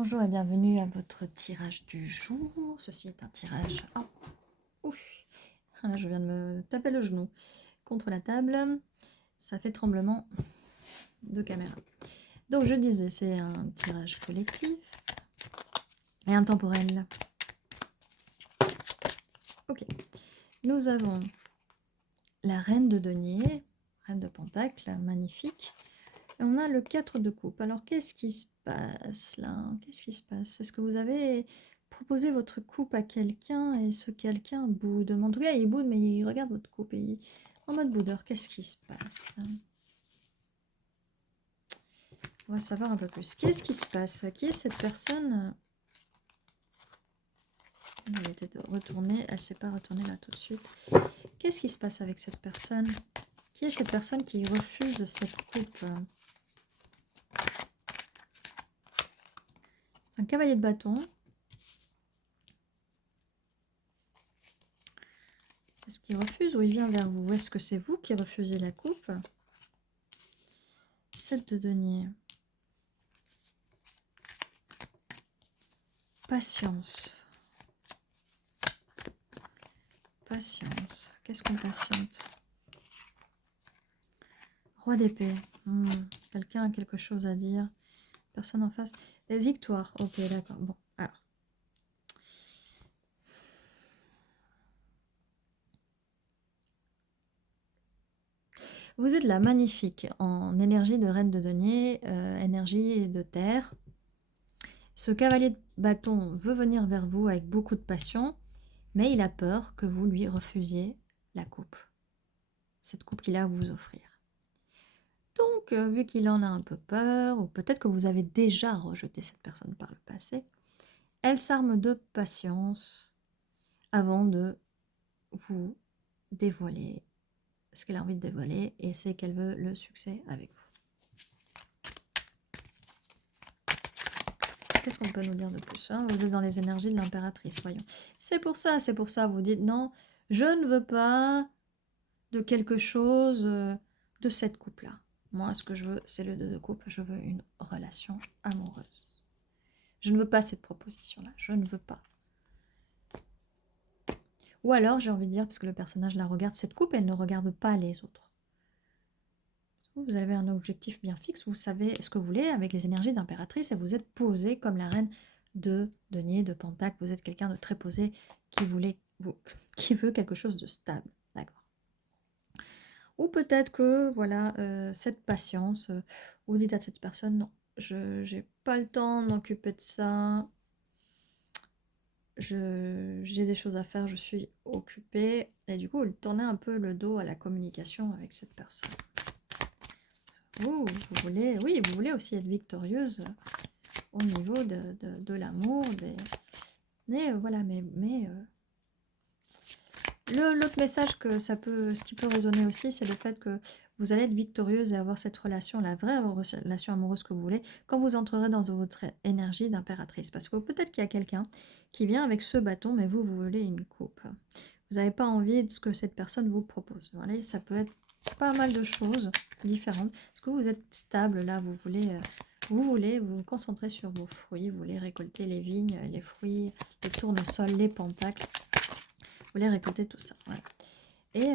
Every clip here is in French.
Bonjour et bienvenue à votre tirage du jour. Ceci est un tirage... Oh, ouf. Là, je viens de me taper le genou contre la table. Ça fait tremblement de caméra. Donc, je disais, c'est un tirage collectif et intemporel. Ok. Nous avons la reine de denier, reine de pentacle, magnifique. Et on a le 4 de coupe. Alors, qu'est-ce qui se passe là? Qu'est-ce qui se passe? Est-ce que vous avez proposé votre coupe à quelqu'un et ce quelqu'un boude? En tout cas, il boude, mais il regarde votre coupe et il... en mode boudeur. Qu'est-ce qui se passe? On va savoir un peu plus. Qu'est-ce qui se passe? Qui est cette personne? Elle était retournée. Elle ne s'est pas retournée là tout de suite. Qu'est-ce qui se passe avec cette personne? Qui est cette personne qui refuse cette coupe? C'est un cavalier de bâton. Est-ce qu'il refuse ou il vient vers vous? Est-ce que c'est vous qui refusez la coupe? 7 de denier. Patience. Patience. Qu'est-ce qu'on patiente? Roi d'épée. Quelqu'un a quelque chose à dire. Personne en face. Victoire. Ok, d'accord. Bon, alors. Vous êtes là, magnifique, en énergie de reine de denier, énergie de terre. Ce cavalier de bâton veut venir vers vous avec beaucoup de passion, mais il a peur que vous lui refusiez la coupe. Cette coupe qu'il a à vous offrir. Donc, vu qu'il en a un peu peur, ou peut-être que vous avez déjà rejeté cette personne par le passé, elle s'arme de patience avant de vous dévoiler ce qu'elle a envie de dévoiler, et c'est qu'elle veut le succès avec vous. Qu'est-ce qu'on peut nous dire de plus, hein? Vous êtes dans les énergies de l'impératrice, voyons. C'est pour ça, vous dites non, je ne veux pas de quelque chose de cette coupe-là. Moi, ce que je veux, c'est le 2 de coupe, je veux une relation amoureuse. Je ne veux pas cette proposition-là, je ne veux pas. Ou alors, j'ai envie de dire, parce que le personnage la regarde, cette coupe, elle ne regarde pas les autres. Vous avez un objectif bien fixe, vous savez ce que vous voulez avec les énergies d'impératrice et vous êtes posé comme la reine de denier, de pentacle. Vous êtes quelqu'un de très posé qui veut quelque chose de stable. D'accord. Ou peut-être que, voilà, cette patience, vous dites à cette personne, non, je n'ai pas le temps de m'occuper de ça. J'ai des choses à faire, je suis occupée. Et du coup, vous tournez un peu le dos à la communication avec cette personne. Vous voulez, oui, vous voulez aussi être victorieuse au niveau de l'amour. Mais voilà, l'autre message que ce qui peut résonner aussi, c'est le fait que vous allez être victorieuse et avoir cette relation, la vraie relation amoureuse que vous voulez, quand vous entrerez dans votre énergie d'impératrice. Parce que peut-être qu'il y a quelqu'un qui vient avec ce bâton, mais vous voulez une coupe. Vous n'avez pas envie de ce que cette personne vous propose. Voilà, ça peut être pas mal de choses différentes. Est-ce que vous êtes stable là? Vous voulez vous concentrer sur vos fruits. Vous voulez récolter les vignes, les fruits, les tournesols, les pentacles. Vous voulez récolter tout ça. Voilà. Et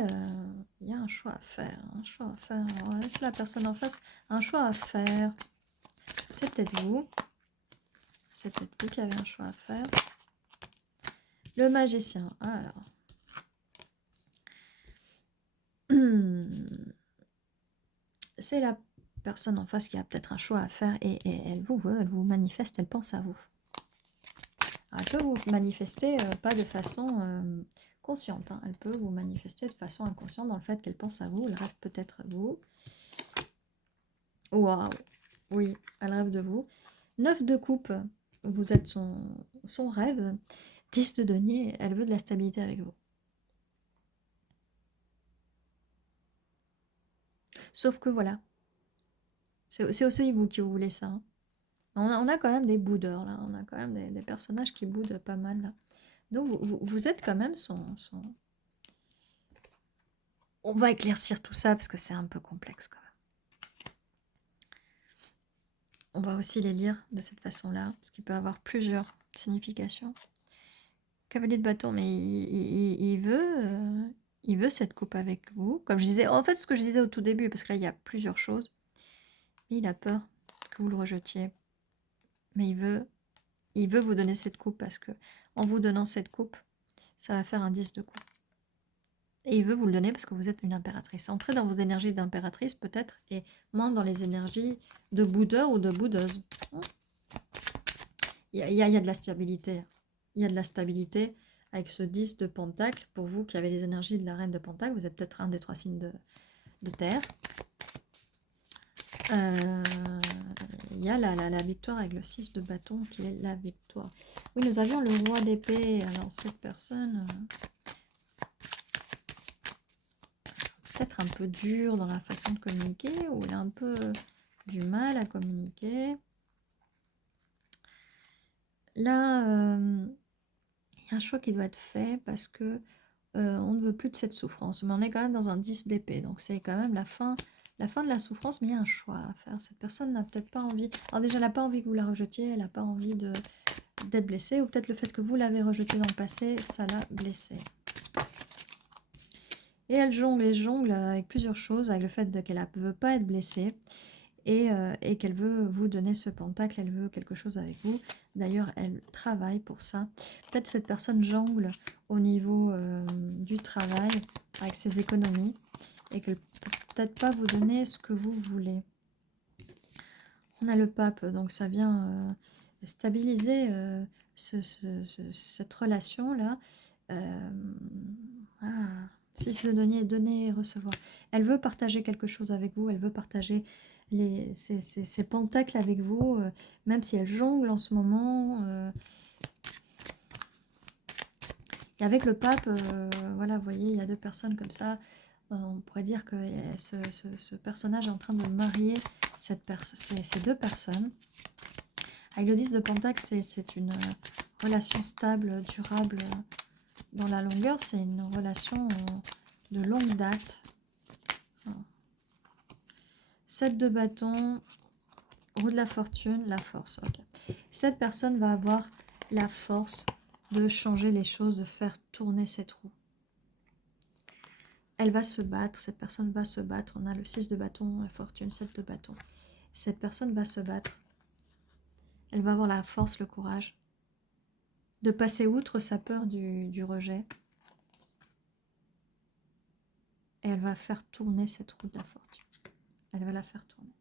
il y a un choix à faire. Alors, laisse la personne en face un choix à faire. C'est peut-être vous. C'est peut-être vous qui avez un choix à faire. Le magicien. Alors. C'est la personne en face qui a peut-être un choix à faire et elle vous veut, elle vous manifeste, elle pense à vous. Alors, elle peut vous manifester pas de façon consciente, hein. Elle peut vous manifester de façon inconsciente dans le fait qu'elle pense à vous, elle rêve peut-être à vous. Waouh, oui, elle rêve de vous. 9 de coupe, vous êtes son rêve. 10 de denier, elle veut de la stabilité avec vous. Sauf que voilà, c'est aussi vous qui voulez ça, hein. On a quand même des boudeurs, là. On a quand même des personnages qui boudent pas mal, là. Donc, vous êtes quand même son... On va éclaircir tout ça, parce que c'est un peu complexe, quand On va aussi les lire de cette façon-là, parce qu'il peut avoir plusieurs significations. Cavalier de bâton, mais il veut cette coupe avec vous. Comme je disais, en fait, ce que je disais au tout début, parce que là, il y a plusieurs choses. Mais il a peur que vous le rejetiez. Mais il veut vous donner cette coupe, parce que en vous donnant cette coupe, ça va faire un 10 de coupe. Et il veut vous le donner parce que vous êtes une impératrice. Entrez dans vos énergies d'impératrice, peut-être, et moins dans les énergies de boudeur ou de boudeuse. Il y a de la stabilité. Il y a de la stabilité avec ce 10 de pentacle. Pour vous qui avez les énergies de la reine de pentacle, vous êtes peut-être un des 3 signes de terre. Il y a la victoire avec le 6 de bâton qui est la victoire. Oui, nous avions le roi d'épée. Alors cette personne, peut-être un peu dure dans la façon de communiquer, ou elle a un peu du mal à communiquer. Là, il y a un choix qui doit être fait parce que on ne veut plus de cette souffrance. Mais on est quand même dans un 10 d'épée, donc c'est quand même la fin de la souffrance, mais il y a un choix à faire. Cette personne n'a peut-être pas envie... Alors déjà, elle n'a pas envie que vous la rejetiez, elle n'a pas envie d'être blessée, ou peut-être le fait que vous l'avez rejetée dans le passé, ça l'a blessée. Et elle jongle avec plusieurs choses, avec le fait qu'elle ne veut pas être blessée, et qu'elle veut vous donner ce pentacle, elle veut quelque chose avec vous. D'ailleurs, elle travaille pour ça. Peut-être cette personne jongle au niveau du travail avec ses économies et qu'elle peut peut-être pas vous donner ce que vous voulez. On a le pape, donc ça vient stabiliser cette relation-là. Ah, 6 de denier, donner et recevoir. Elle veut partager quelque chose avec vous, elle veut partager ces pentacles avec vous, même si elle jongle en ce moment. Et avec le pape, voilà, vous voyez, il y a deux personnes comme ça. On pourrait dire que ce personnage est en train de marier ces deux personnes. Avec le 10 de pentacle, c'est une relation stable, durable dans la longueur. C'est une relation de longue date. 7 de bâton, roue de la fortune, la force. Okay. Cette personne va avoir la force de changer les choses, de faire tourner cette roue. Elle va se battre, cette personne va se battre. On a le 6 de bâton, la fortune, 7 de bâton. Cette personne va se battre. Elle va avoir la force, le courage de passer outre sa peur du rejet. Et elle va faire tourner cette roue de la fortune. Elle va la faire tourner.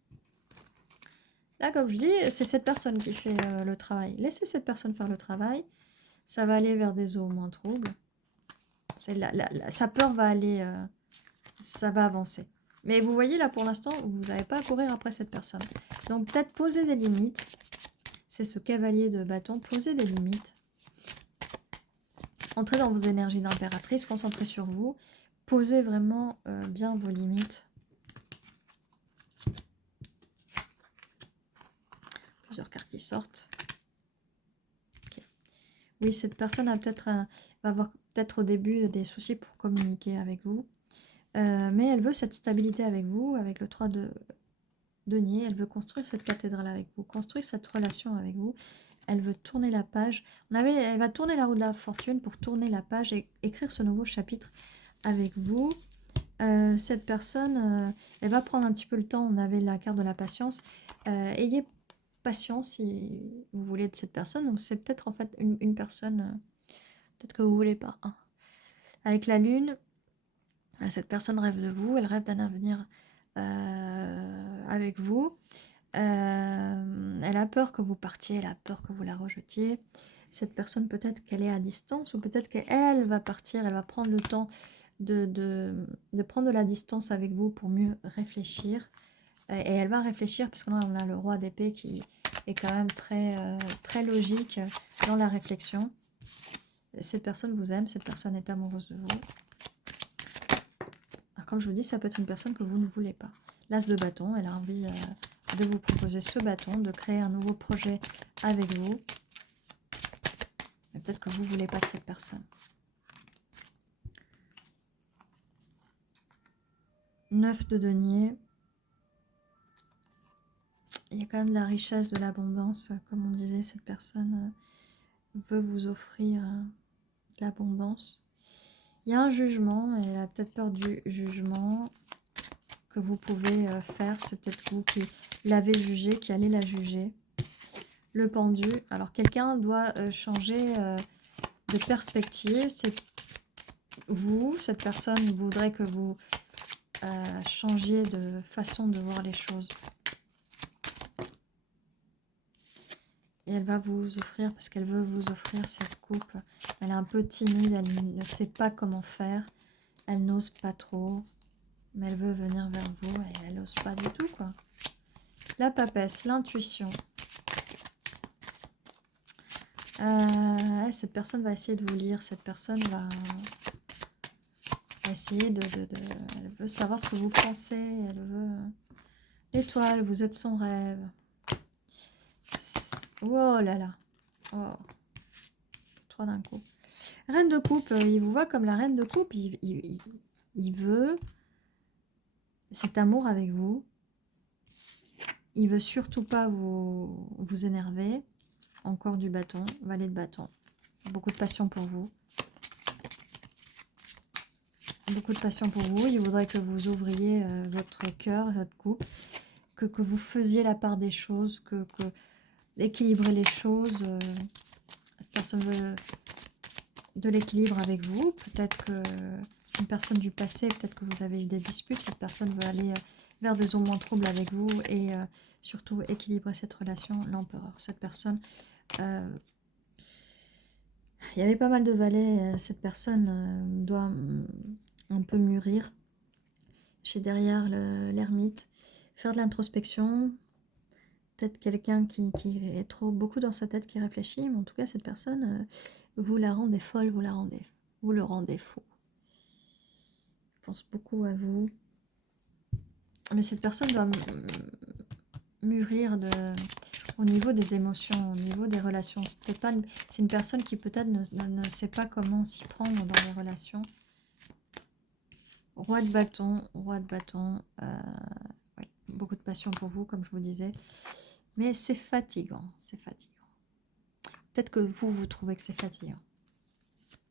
Là, comme je dis, c'est cette personne qui fait le travail. Laissez cette personne faire le travail. Ça va aller vers des eaux moins troubles. Sa peur va aller... ça va avancer. Mais vous voyez, là, pour l'instant, vous n'avez pas à courir après cette personne. Donc, peut-être poser des limites. C'est ce cavalier de bâton. Poser des limites. Entrez dans vos énergies d'impératrice. Concentrez sur vous. Posez vraiment bien vos limites. Plusieurs cartes qui sortent. Okay. Oui, cette personne a va avoir peut-être au début des soucis pour communiquer avec vous. Mais elle veut cette stabilité avec vous, avec le 3 de denier. Elle veut construire cette cathédrale avec vous, construire cette relation avec vous. Elle veut tourner la page. Elle va tourner la roue de la fortune pour tourner la page et écrire ce nouveau chapitre avec vous. Cette personne, elle va prendre un petit peu le temps. On avait la carte de la patience. Ayez patience si vous voulez de cette personne. Donc c'est peut-être en fait une personne, peut-être que vous ne voulez pas. Hein. Avec la lune, cette personne rêve de vous, elle rêve d'un avenir avec vous. Elle a peur que vous partiez, elle a peur que vous la rejetiez. Cette personne, peut-être qu'elle est à distance, ou peut-être qu'elle va partir, elle va prendre le temps de prendre de la distance avec vous pour mieux réfléchir. Et elle va réfléchir, parce que là, on a le roi d'épée qui est quand même très logique dans la réflexion. Cette personne vous aime, cette personne est amoureuse de vous. Alors, comme je vous dis, ça peut être une personne que vous ne voulez pas. L'as de bâton, elle a envie de vous proposer ce bâton, de créer un nouveau projet avec vous. Mais peut-être que vous ne voulez pas de cette personne. 9 de denier. Il y a quand même de la richesse, de l'abondance. Comme on disait, cette personne veut vous offrir de l'abondance. Il y a un jugement, et elle a peut-être peur du jugement que vous pouvez faire. C'est peut-être vous qui l'avez jugé, qui allez la juger. Le pendu. Alors, quelqu'un doit changer de perspective. C'est vous, cette personne voudrait que vous changiez de façon de voir les choses. Et elle va vous offrir, parce qu'elle veut vous offrir cette coupe. Elle est un peu timide, elle ne sait pas comment faire. Elle n'ose pas trop. Mais elle veut venir vers vous et elle n'ose pas du tout, quoi. La papesse, l'intuition. Cette personne va essayer de vous lire. Cette personne va essayer elle veut savoir ce que vous pensez. Elle veut... L'étoile, vous êtes son rêve. Oh là là. Oh. Trois d'un coup. Reine de coupe, il vous voit comme la reine de coupe. Il veut cet amour avec vous. Il veut surtout pas vous énerver. Encore du bâton, valet de bâton. Beaucoup de passion pour vous. Beaucoup de passion pour vous. Il voudrait que vous ouvriez votre cœur, votre coupe. Que vous faisiez la part des choses. Que équilibrer les choses. Cette personne veut de l'équilibre avec vous. Peut-être que c'est une personne du passé. Peut-être que vous avez eu des disputes. Cette personne veut aller vers des eaux moins troubles avec vous. Et surtout équilibrer cette relation. L'empereur. Cette personne... il y avait pas mal de valets. Cette personne doit un peu mûrir. Chez derrière l'ermite. Faire de l'introspection. Peut-être quelqu'un qui est beaucoup dans sa tête, qui réfléchit. Mais en tout cas, cette personne, vous la rendez folle, vous le rendez fou. Je pense beaucoup à vous. Mais cette personne doit mûrir au niveau des émotions, au niveau des relations. C'est une personne qui peut-être ne sait pas comment s'y prendre dans les relations. Roi de bâton, ouais, beaucoup de passion pour vous, comme je vous disais. Mais c'est fatigant, c'est fatigant. Peut-être que vous trouvez que c'est fatigant.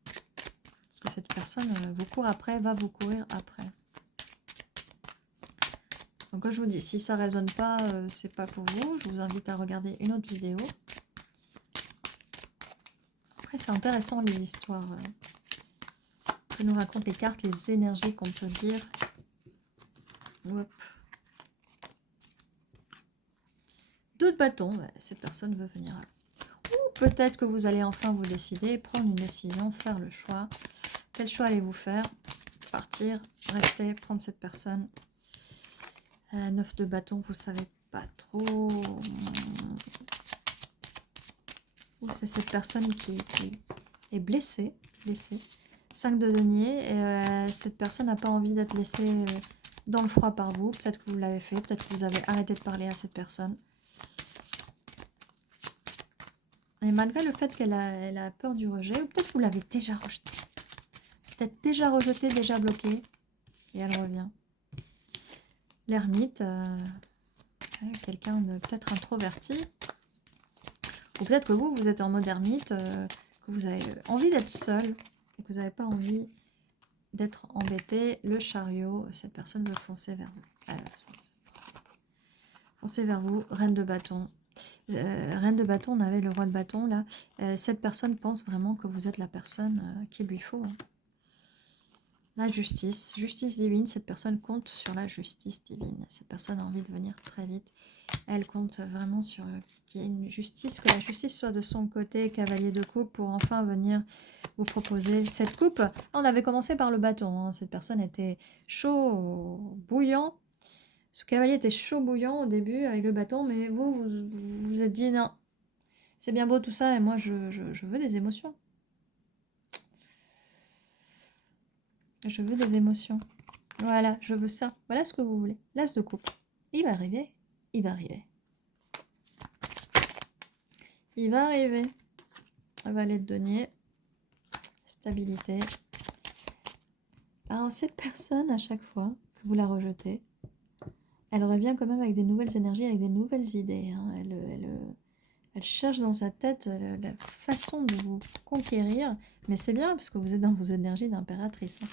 Parce que cette personne vous court après, va vous courir après. Donc comme je vous dis, si ça ne résonne pas, c'est pas pour vous. Je vous invite à regarder une autre vidéo. Après, c'est intéressant les histoires que nous racontent les cartes, les énergies qu'on peut dire. Hop. Deux de bâton, cette personne veut venir. Ou peut-être que vous allez enfin vous décider, prendre une décision, faire le choix. Quel choix allez-vous faire? Partir, rester, prendre cette personne. 9 de bâton, vous savez pas trop. Ou c'est cette personne qui est blessée. 5 de denier. Cette personne n'a pas envie d'être laissée dans le froid par vous. Peut-être que vous l'avez fait. Peut-être que vous avez arrêté de parler à cette personne. Et malgré le fait qu'elle a peur du rejet, ou peut-être que vous l'avez déjà rejeté. Peut-être déjà rejeté, déjà bloqué. Et elle revient. L'ermite, quelqu'un de peut-être introverti. Ou peut-être que vous êtes en mode ermite, que vous avez envie d'être seul. Et que vous n'avez pas envie d'être embêté. Le chariot, cette personne veut foncer vers vous. Foncez vers vous, reine de bâton. Reine de bâton, on avait le roi de bâton là. Cette personne pense vraiment que vous êtes la personne qu'il lui faut. Hein. La justice divine, cette personne compte sur la justice divine. Cette personne a envie de venir très vite. Elle compte vraiment sur qu'il y ait une justice, que la justice soit de son côté, cavalier de coupe, pour enfin venir vous proposer cette coupe. On avait commencé par le bâton. Hein. Cette personne était chaud, bouillant. Ce cavalier était chaud bouillant au début avec le bâton, mais vous êtes dit non, c'est bien beau tout ça, mais moi je veux des émotions. Je veux des émotions. Voilà, je veux ça. Voilà ce que vous voulez. L'as de coupe. Il va arriver. Il va arriver. Il va arriver. Valet de denier. Stabilité. Alors cette personne, à chaque fois que vous la rejetez, Elle revient quand même avec des nouvelles énergies, avec des nouvelles idées. Hein. Elle cherche dans sa tête la façon de vous conquérir. Mais c'est bien, parce que vous êtes dans vos énergies d'impératrice. Hein.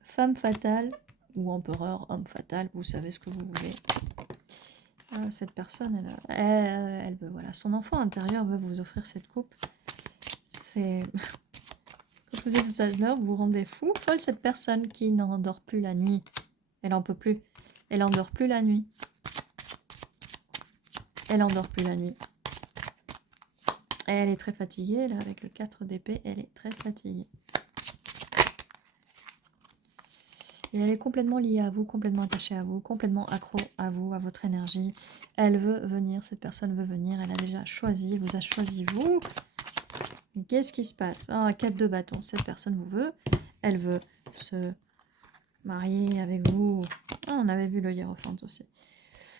Femme fatale, ou empereur, homme fatal, vous savez ce que vous voulez. Cette personne, elle veut, voilà, son enfant intérieur veut vous offrir cette coupe. C'est... Comme je vous ai dit tout à l'heure, vous vous rendez fou, folle, cette personne qui n'en dort plus la nuit. Elle en peut plus. Elle en dort plus la nuit. Elle en dort plus la nuit. Et elle est très fatiguée, là, avec le 4 d'épée, elle est très fatiguée. Et elle est complètement liée à vous, complètement attachée à vous, complètement accro à vous, à votre énergie. Elle veut venir, cette personne veut venir, elle a déjà choisi, elle vous a choisi vous. Qu'est-ce qui se passe? Ah, 4 de bâton, cette personne vous veut, elle veut se marier avec vous. Ah, on avait vu le hiérophante aussi.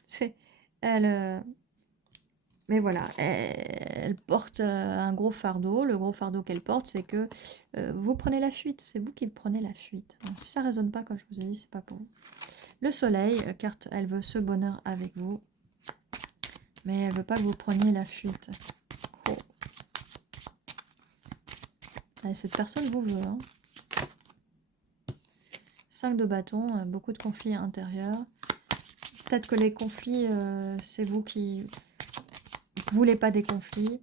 C'est... Elle... Mais voilà, elle porte un gros fardeau. Le gros fardeau qu'elle porte, c'est que vous prenez la fuite. C'est vous qui prenez la fuite. Donc, si ça ne résonne pas, comme je vous ai dit, c'est pas pour vous. Le soleil, carte, elle veut ce bonheur avec vous. Mais elle veut pas que vous preniez la fuite. Oh. Allez, cette personne vous veut. Hein. 5 de bâton, beaucoup de conflits intérieurs. Peut-être que les conflits, c'est vous qui voulez pas des conflits.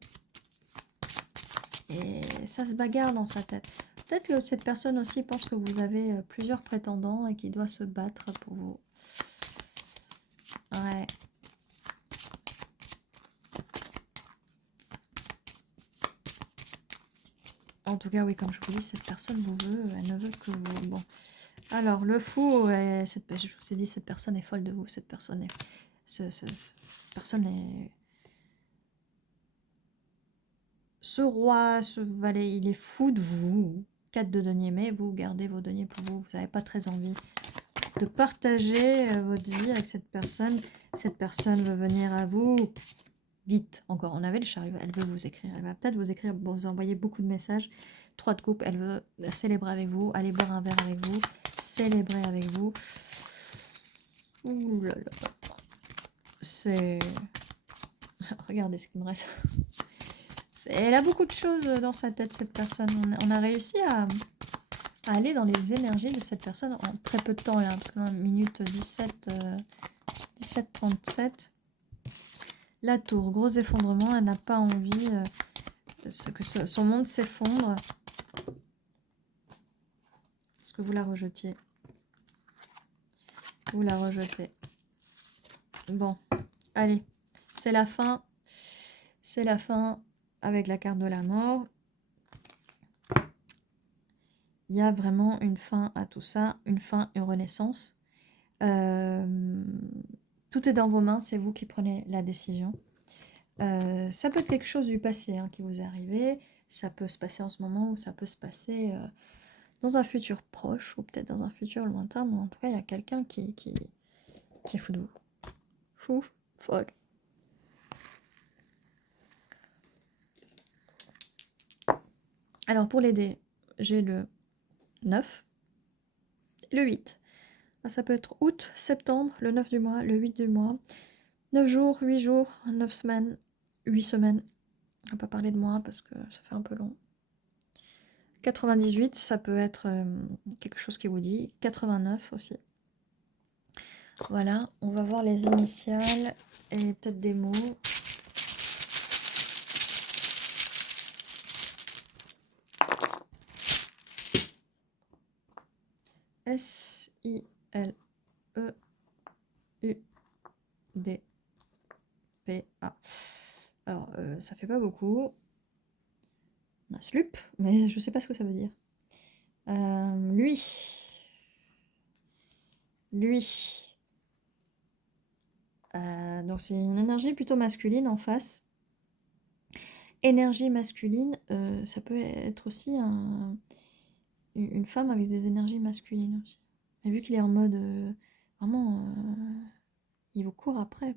Et ça se bagarre dans sa tête. Peut-être que cette personne aussi pense que vous avez plusieurs prétendants et qu'il doit se battre pour vous. Ouais. En tout cas, oui, comme je vous dis, cette personne vous veut, elle ne veut que vous. Bon. Alors, le fou, je vous ai dit, cette personne est folle de vous. Cette personne est... cette personne est... Ce roi, ce valet, il est fou de vous. 4 de deniers, mais vous gardez vos deniers pour vous. Vous n'avez pas très envie de partager votre vie avec cette personne. Cette personne veut venir à vous. Vite, encore, on avait le chariot, elle veut vous écrire. Elle va peut-être vous écrire, vous envoyer beaucoup de messages. 3 de coupe, elle veut célébrer avec vous, aller boire un verre avec vous, célébrer avec vous. Ouh là là. C'est... Regardez ce qu'il me reste. Elle a beaucoup de choses dans sa tête, cette personne. On a réussi à aller dans les énergies de cette personne en très peu de temps, là, parce que là, minute 17-37. La tour, gros effondrement, elle n'a pas envie que son monde s'effondre. Est-ce que vous la rejetiez? Vous la rejetez. Bon, allez, c'est la fin. C'est la fin avec la carte de la mort. Il y a vraiment une fin à tout ça, une fin, une renaissance. Tout est dans vos mains, c'est vous qui prenez la décision. Ça peut être quelque chose du passé hein, qui vous est arrivé, ça peut se passer en ce moment ou ça peut se passer dans un futur proche ou peut-être dans un futur lointain, mais en tout cas il y a quelqu'un qui est fou de vous. Fou, folle. Alors pour l'aider, j'ai le 9, le 8. Ça peut être août, septembre, le 9 du mois, le 8 du mois. 9 jours, 8 jours, 9 semaines, 8 semaines. On va pas parler de mois parce que ça fait un peu long. 98, ça peut être quelque chose qui vous dit. 89 aussi. Voilà, on va voir les initiales et peut-être des mots. S-I-L-E-U-D-P-A. Alors, ça fait pas beaucoup. On a slup, mais je sais pas ce que ça veut dire. Lui. Donc c'est une énergie plutôt masculine en face. Énergie masculine, ça peut être aussi une femme avec des énergies masculines aussi. Mais vu qu'il est en mode vraiment, il vous court après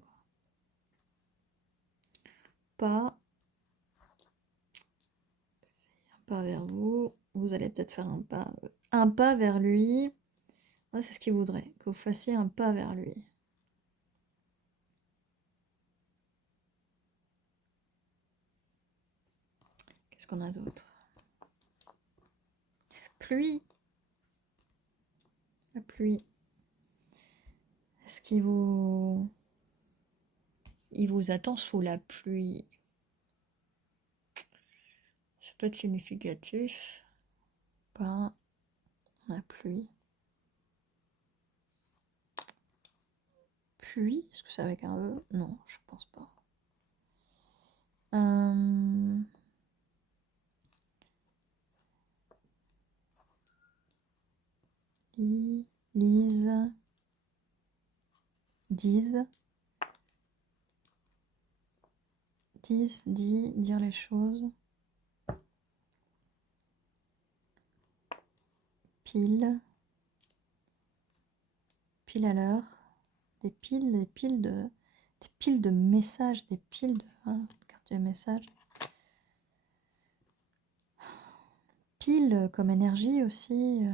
quoi. Un pas vers vous. Vous allez peut-être faire un pas vers lui. Ouais, c'est ce qu'il voudrait, que vous fassiez un pas vers lui. Qu'est-ce qu'on a d'autre? Pluie. La pluie. Est-ce qu'il vous... Il vous attend sous la pluie? Ça peut être significatif. Pas la pluie. Puis, est-ce que c'est avec un E? Non, je pense pas. Lise. Dire les choses. Pile à l'heure. Des piles de messages, des piles de carte de messages. Pile comme énergie aussi.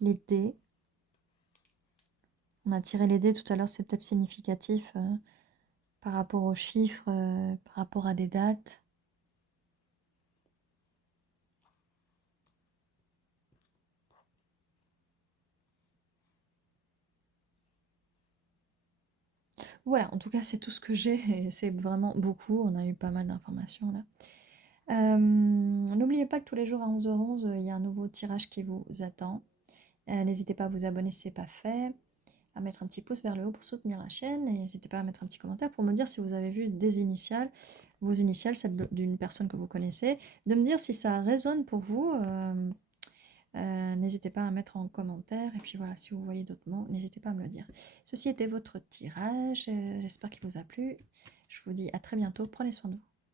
Les dés. On a tiré les dés tout à l'heure, c'est peut-être significatif par rapport aux chiffres, par rapport à des dates. Voilà, en tout cas, c'est tout ce que j'ai et c'est vraiment beaucoup. On a eu pas mal d'informations là. N'oubliez pas que tous les jours à 11h11, il y a un nouveau tirage qui vous attend. N'hésitez pas à vous abonner si ce n'est pas fait, à mettre un petit pouce vers le haut pour soutenir la chaîne et n'hésitez pas à mettre un petit commentaire pour me dire si vous avez vu des initiales, vos initiales, celles d'une personne que vous connaissez, de me dire si ça résonne pour vous. N'hésitez pas à mettre en commentaire et puis voilà, si vous voyez d'autres mots, n'hésitez pas à me le dire. Ceci était votre tirage, j'espère qu'il vous a plu. Je vous dis à très bientôt, prenez soin de vous.